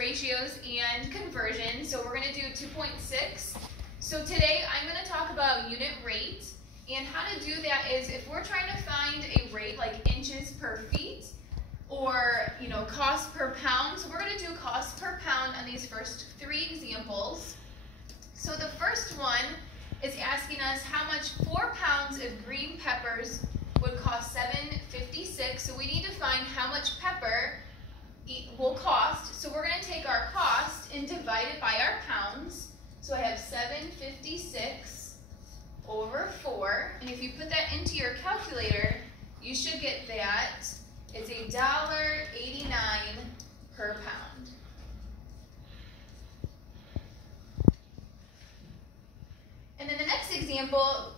ratios and conversion. So we're going to do 2.6. So today I'm going to talk about unit rate. And how to do that is if we're trying to find a rate like inches per feet or cost per pound. So we're going to do cost per pound on these first three examples. So the first one is asking us how much 4 pounds of green peppers would cost $7.56. So we need to find how much pepper will cost. So we're going to take our cost and divide it by our pounds. So I have 756 over 4. And if you put that into your calculator, you should get that it's $1.89 per pound. And then the next example,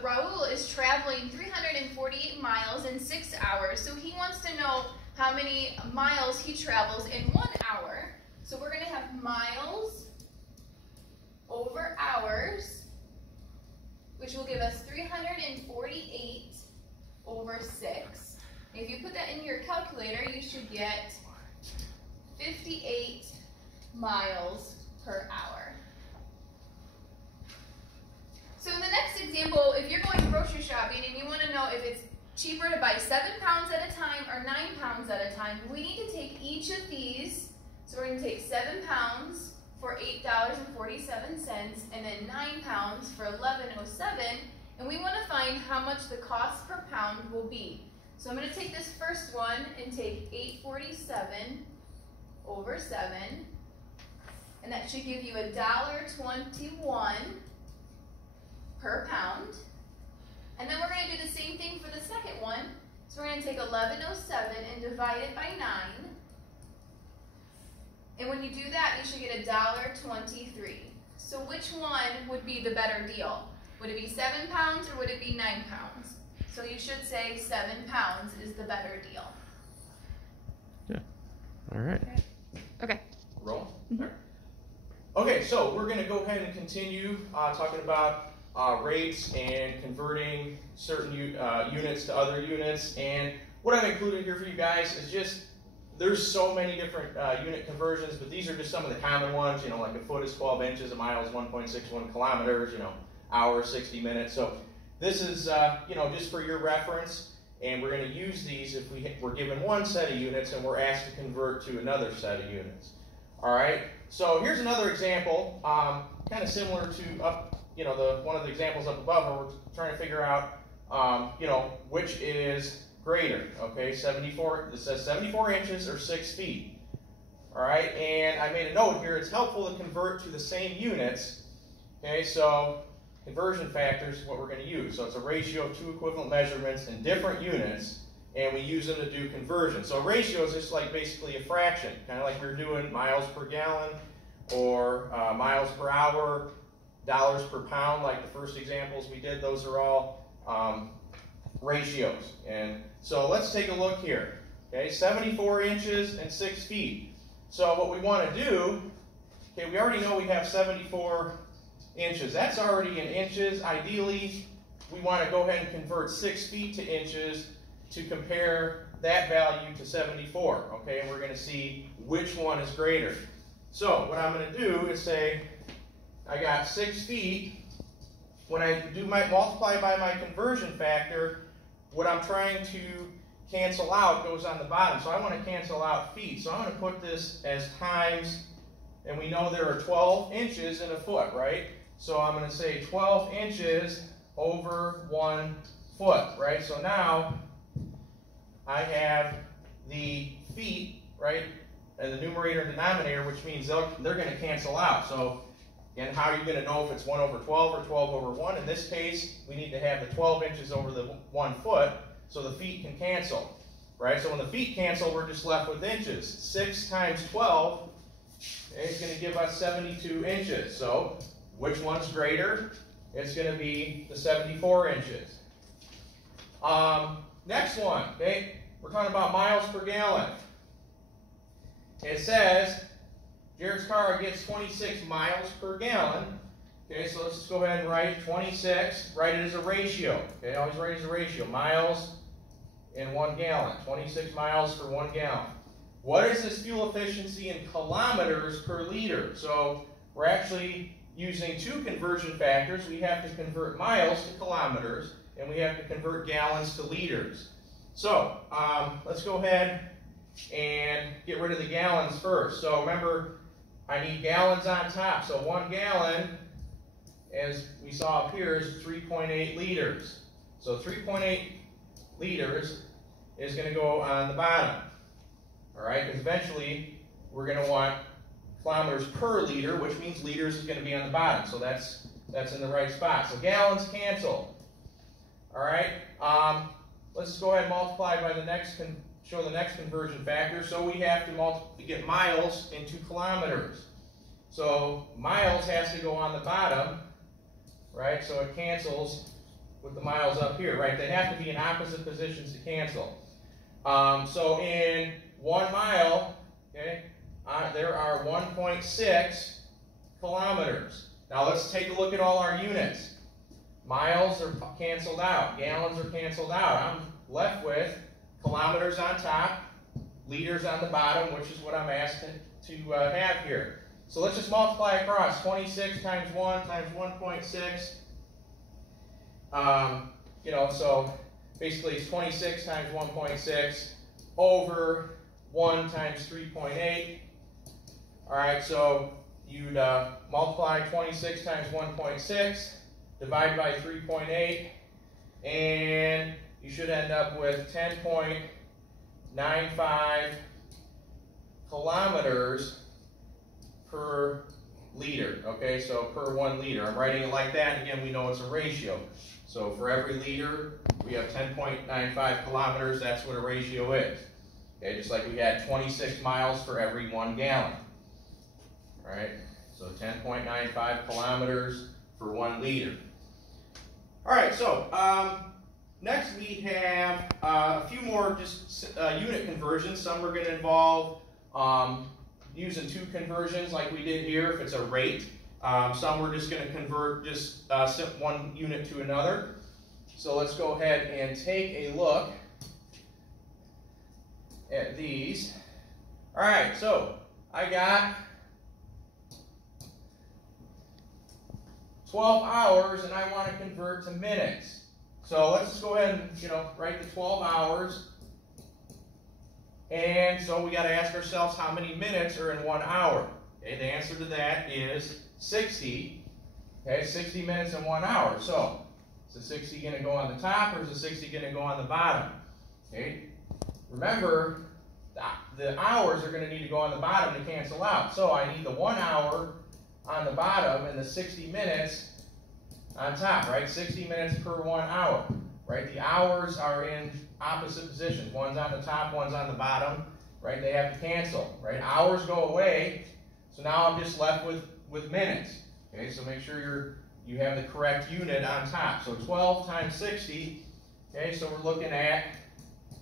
Raul is traveling 348 miles in 6 hours. So he wants to know how many miles he travels in 1 hour. So we're going to have miles over hours, which will give us 348 over 6. If you put that in your calculator, you should get 58 miles per hour. So in the next example, if you're going grocery shopping and you want to know if it's cheaper to buy 7 pounds at a time or 9 pounds at a time, we need to take each of these. So we're going to take 7 pounds for $8.47 and then 9 pounds for $11.07, and we want to find how much the cost per pound will be. So I'm going to take this first one and take 847 over 7, and that should give you $1.21 per pound. And then we're going to do the same thing for the second one. So we're going to take 1107 and divide it by 9. And when you do that, you should get $1.23. So which one would be the better deal? Would it be 7 pounds or would it be 9 pounds? So you should say 7 pounds is the better deal. Yeah. All right. Okay. Roll. Okay, so we're going to go ahead and continue talking about rates and converting certain units to other units. And what I've included here for you guys is just, there's so many different unit conversions, but these are just some of the common ones. Like a foot is 12 inches, a mile is 1.61 kilometers, hour, 60 minutes. So this is, just for your reference, and we're going to use these if we're given one set of units and we're asked to convert to another set of units. All right, so here's another example, kind of similar to one of the examples up above where we're trying to figure out, which is greater. Okay, 74. It says 74 inches or 6 feet. All right, and I made a note here. It's helpful to convert to the same units. Okay, so conversion factors is what we're going to use. So it's a ratio of 2 equivalent measurements in different units, and we use them to do conversion. So a ratio is just like basically a fraction, kind of like we were doing miles per gallon or miles per hour, dollars per pound, like the first examples we did. Those are all ratios. And so let's take a look here. Okay, 74 inches and 6 feet. So what we want to do, okay, we already know we have 74 inches. That's already in inches. Ideally, we want to go ahead and convert 6 feet to inches to compare that value to 74. Okay, and we're going to see which one is greater. So what I'm going to do is say, I got 6 feet. When I do my multiply by my conversion factor, what I'm trying to cancel out goes on the bottom. So I want to cancel out feet. So I'm going to put this as times, and we know there are 12 inches in a foot, right? So I'm going to say 12 inches over 1 foot, right? So now I have the feet, right, and the numerator and denominator, which means they're going to cancel out. So again, how are you going to know if it's 1 over 12 or 12 over 1? In this case, we need to have the 12 inches over the 1 foot so the feet can cancel, right? So when the feet cancel, we're just left with inches. 6 times 12 is going to give us 72 inches. So which one's greater? It's going to be the 74 inches. Next one, okay? We're talking about miles per gallon. It says Jared's car gets 26 miles per gallon. Okay, so let's just go ahead and write 26. Write it as a ratio. Okay, always write it as a ratio. Miles in 1 gallon. 26 miles for 1 gallon. what is this fuel efficiency in kilometers per liter? So we're actually using two conversion factors. We have to convert miles to kilometers, and we have to convert gallons to liters. So let's go ahead and get rid of the gallons first. So remember, I need gallons on top. So 1 gallon, as we saw up here, is 3.8 liters. So 3.8 liters is going to go on the bottom. All right, because eventually we're going to want kilometers per liter, which means liters is going to be on the bottom. So that's in the right spot. So gallons cancel. All right, let's just go ahead and multiply by the next, show the next conversion factor. So we have to get miles into kilometers. So miles has to go on the bottom, right? So it cancels with the miles up here, right? They have to be in opposite positions to cancel. So in 1 mile, okay, there are 1.6 kilometers. Now let's take a look at all our units. Miles are canceled out. Gallons are canceled out. I'm left with kilometers on top, liters on the bottom, which is what I'm asked to have here. So let's just multiply across. 26 times 1 times 1.6. So basically it's 26 times 1.6 over 1 times 3.8. All right, so you'd multiply 26 times 1.6, divide by 3.8, and you should end up with 10.95 kilometers per liter. Okay, so per 1 liter. I'm writing it like that. Again, we know it's a ratio. So for every liter, we have 10.95 kilometers. That's what a ratio is. Okay, just like we had 26 miles for every 1 gallon. All right, so 10.95 kilometers for 1 liter. All right, so next we have a few more just unit conversions. Some are going to involve using two conversions like we did here if it's a rate. Some we're just going to convert just one unit to another. So let's go ahead and take a look at these. All right, so I got 12 hours and I want to convert to minutes. So let's just go ahead and write the 12 hours. And so we got to ask ourselves how many minutes are in 1 hour. Okay, the answer to that is 60. Okay, 60 minutes in 1 hour. So is the 60 going to go on the top or is the 60 going to go on the bottom? Okay, remember the hours are going to need to go on the bottom to cancel out. So I need the 1 hour on the bottom and the 60 minutes on top, right? 60 minutes per 1 hour, right? The hours are in opposite positions. One's on the top, one's on the bottom, right? They have to cancel, right? Hours go away, so now I'm just left with minutes. Okay, so make sure you have the correct unit on top. So 12 times 60, okay, so we're looking at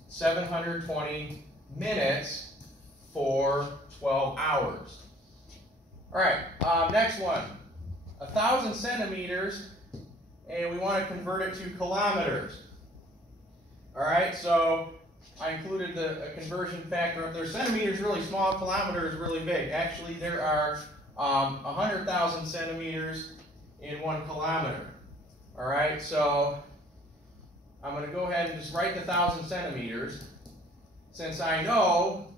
720 minutes for 12 hours. All right, next one, 1,000 centimeters, and we want to convert it to kilometers. All right, so I included a conversion factor up there. Centimeter is really small, kilometer is really big. Actually, there are 100,000 centimeters in 1 kilometer. All right, so I'm going to go ahead and just write the 1,000 centimeters. Since I know,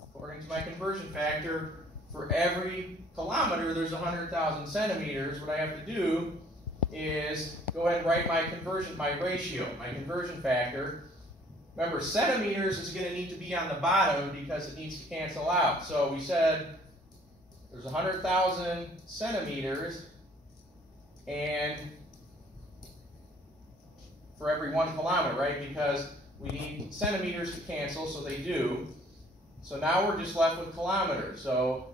according to my conversion factor, for every kilometer there's 100,000 centimeters, what I have to do is go ahead and write my ratio, my conversion factor. Remember, centimeters is going to need to be on the bottom because it needs to cancel out. So we said there's 100,000 centimeters, and for every 1 kilometer, right? Because we need centimeters to cancel, so they do. So now we're just left with kilometers. So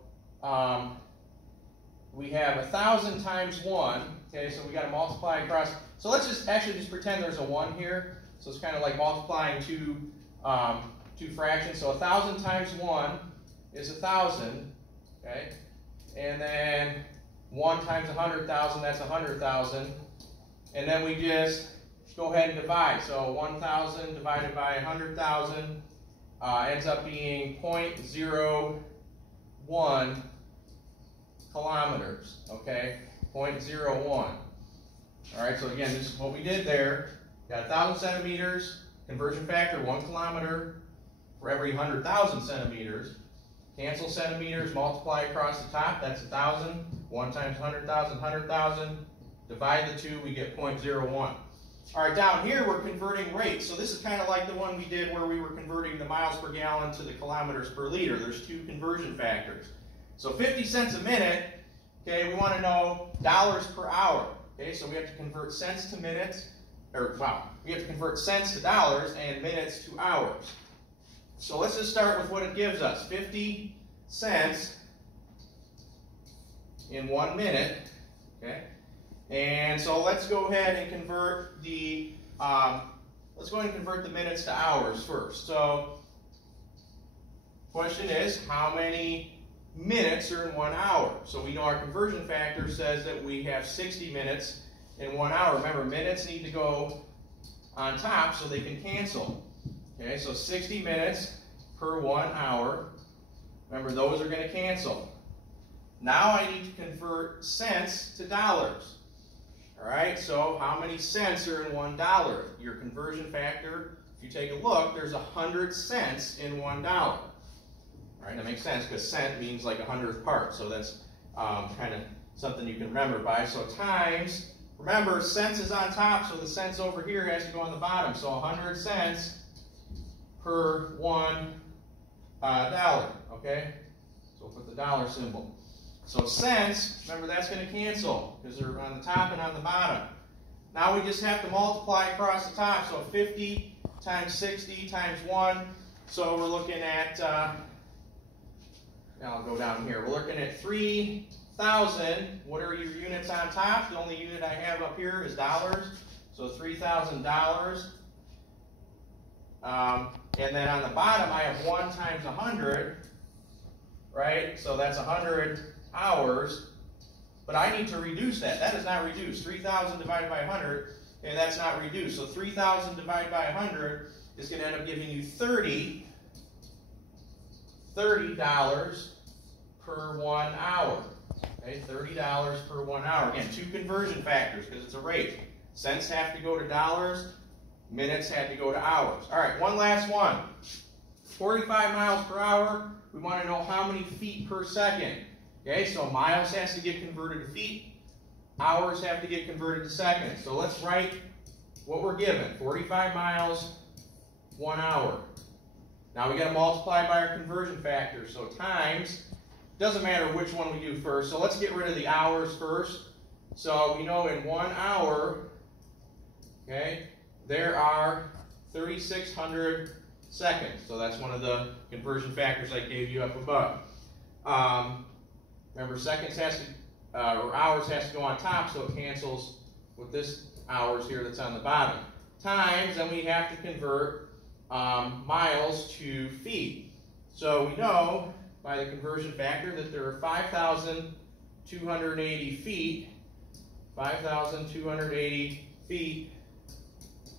we have 1,000 times 1. Okay, so we got to multiply across. So let's just pretend there's a 1 here. So it's kind of like multiplying two fractions. So 1,000 times 1 is 1,000. Okay, and then 1 times 100,000, that's 100,000. And then we just go ahead and divide. So 1,000 divided by 100,000 ends up being 0.01 kilometers, okay? 0.01. All right, so again, this is what we did there. Got 1,000 centimeters, conversion factor 1 kilometer for every 100,000 centimeters. Cancel centimeters, multiply across the top, that's 1,000. 1 times 100,000, 100,000. Divide the two, we get 0.01. All right, down here we're converting rates. So this is kind of like the one we did where we were converting the miles per gallon to the kilometers per liter. There's two conversion factors. So 50 cents a minute, okay, we want to know dollars per hour. Okay, so we have to convert cents to minutes, we have to convert cents to dollars and minutes to hours. So let's just start with what it gives us. 50 cents in 1 minute, okay? And so let's go ahead and convert the minutes to hours first. So question is, how many minutes are in 1 hour? So we know our conversion factor says that we have 60 minutes in 1 hour. Remember, minutes need to go on top so they can cancel. Okay, so 60 minutes per 1 hour. Remember, those are going to cancel. Now I need to convert cents to dollars. All right, so how many cents are in $1? Your conversion factor, if you take a look, there's 100 cents in $1. All right, that makes sense because cent means like 100th part. So that's kind of something you can remember by. So times, remember, cents is on top, so the cents over here has to go on the bottom. So 100 cents per $1, okay? So we'll put the dollar symbol. So cents, remember that's going to cancel because they're on the top and on the bottom. Now we just have to multiply across the top. So 50 times 60 times 1. So we're looking at, I'll go down here. We're looking at 3,000. What are your units on top? The only unit I have up here is dollars. So $3,000. And then on the bottom, I have 1 times 100, right? So that's 100 hours. But I need to reduce that. That is not reduced. 3,000 divided by 100, okay, that's not reduced. So 3,000 divided by 100 is going to end up giving you $30 per 1 hour. Okay, $30 per 1 hour. Again, two conversion factors because it's a rate. Cents have to go to dollars. Minutes had to go to hours. All right, one last one. 45 miles per hour. We want to know how many feet per second. Okay, so miles has to get converted to feet. Hours have to get converted to seconds. So let's write what we're given. 45 miles, 1 hour. Now we got to multiply by our conversion factor. So times, doesn't matter which one we do first. So let's get rid of the hours first. So we know in 1 hour, okay, there are 3,600 seconds. So that's one of the conversion factors I gave you up above. Remember, seconds has to, or hours has to go on top, so it cancels with this hours here that's on the bottom. Times, then we have to convert miles to feet. So we know by the conversion factor that there are 5,280 feet, 5,280 feet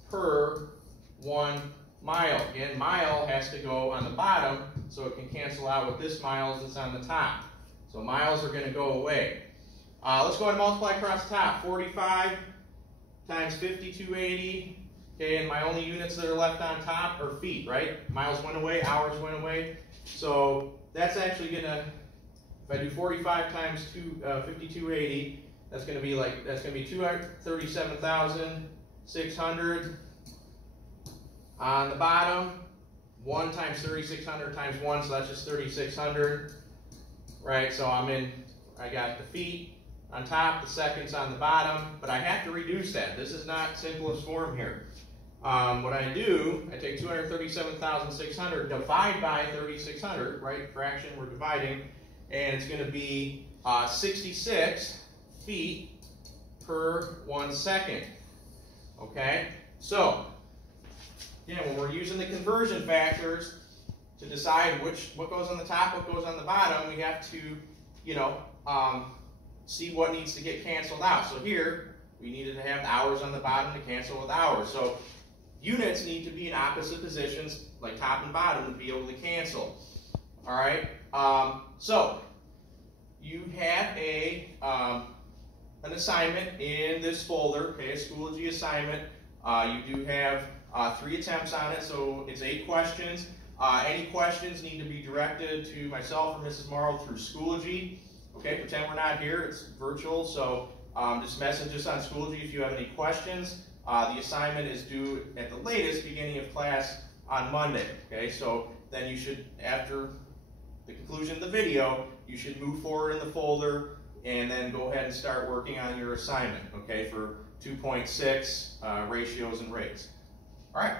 per 1 mile. Again, mile has to go on the bottom, so it can cancel out with this miles that's on the top. So miles are going to go away. Let's go ahead and multiply across the top. 45 times 5,280. Okay, and my only units that are left on top are feet, right? Miles went away, hours went away. So that's actually going to, if I do 45 times 5,280, that's going to be 237,600. On the bottom, 1 times 3,600 times 1, so that's just 3,600. Right, so I got the feet on top, the seconds on the bottom, but I have to reduce that. This is not simplest form here. What I do, I take 237,600, divide by 3,600, right, fraction we're dividing, and it's going to be 66 feet per 1 second. Okay, so again, when we're using the conversion factors to decide what goes on the top, what goes on the bottom, we have to, see what needs to get canceled out. So here, we needed to have the hours on the bottom to cancel with hours. So units need to be in opposite positions, like top and bottom, to be able to cancel. All right. So you have an assignment in this folder. Okay, a Schoology assignment. You do have 3 attempts on it, so it's 8 questions. Any questions need to be directed to myself or Mrs. Morrow through Schoology. Okay, pretend we're not here, it's virtual, so just message us on Schoology if you have any questions. The assignment is due at the latest beginning of class on Monday. Okay, so then you should, after the conclusion of the video, you should move forward in the folder and then go ahead and start working on your assignment, okay, for 2.6 ratios and rates. All right.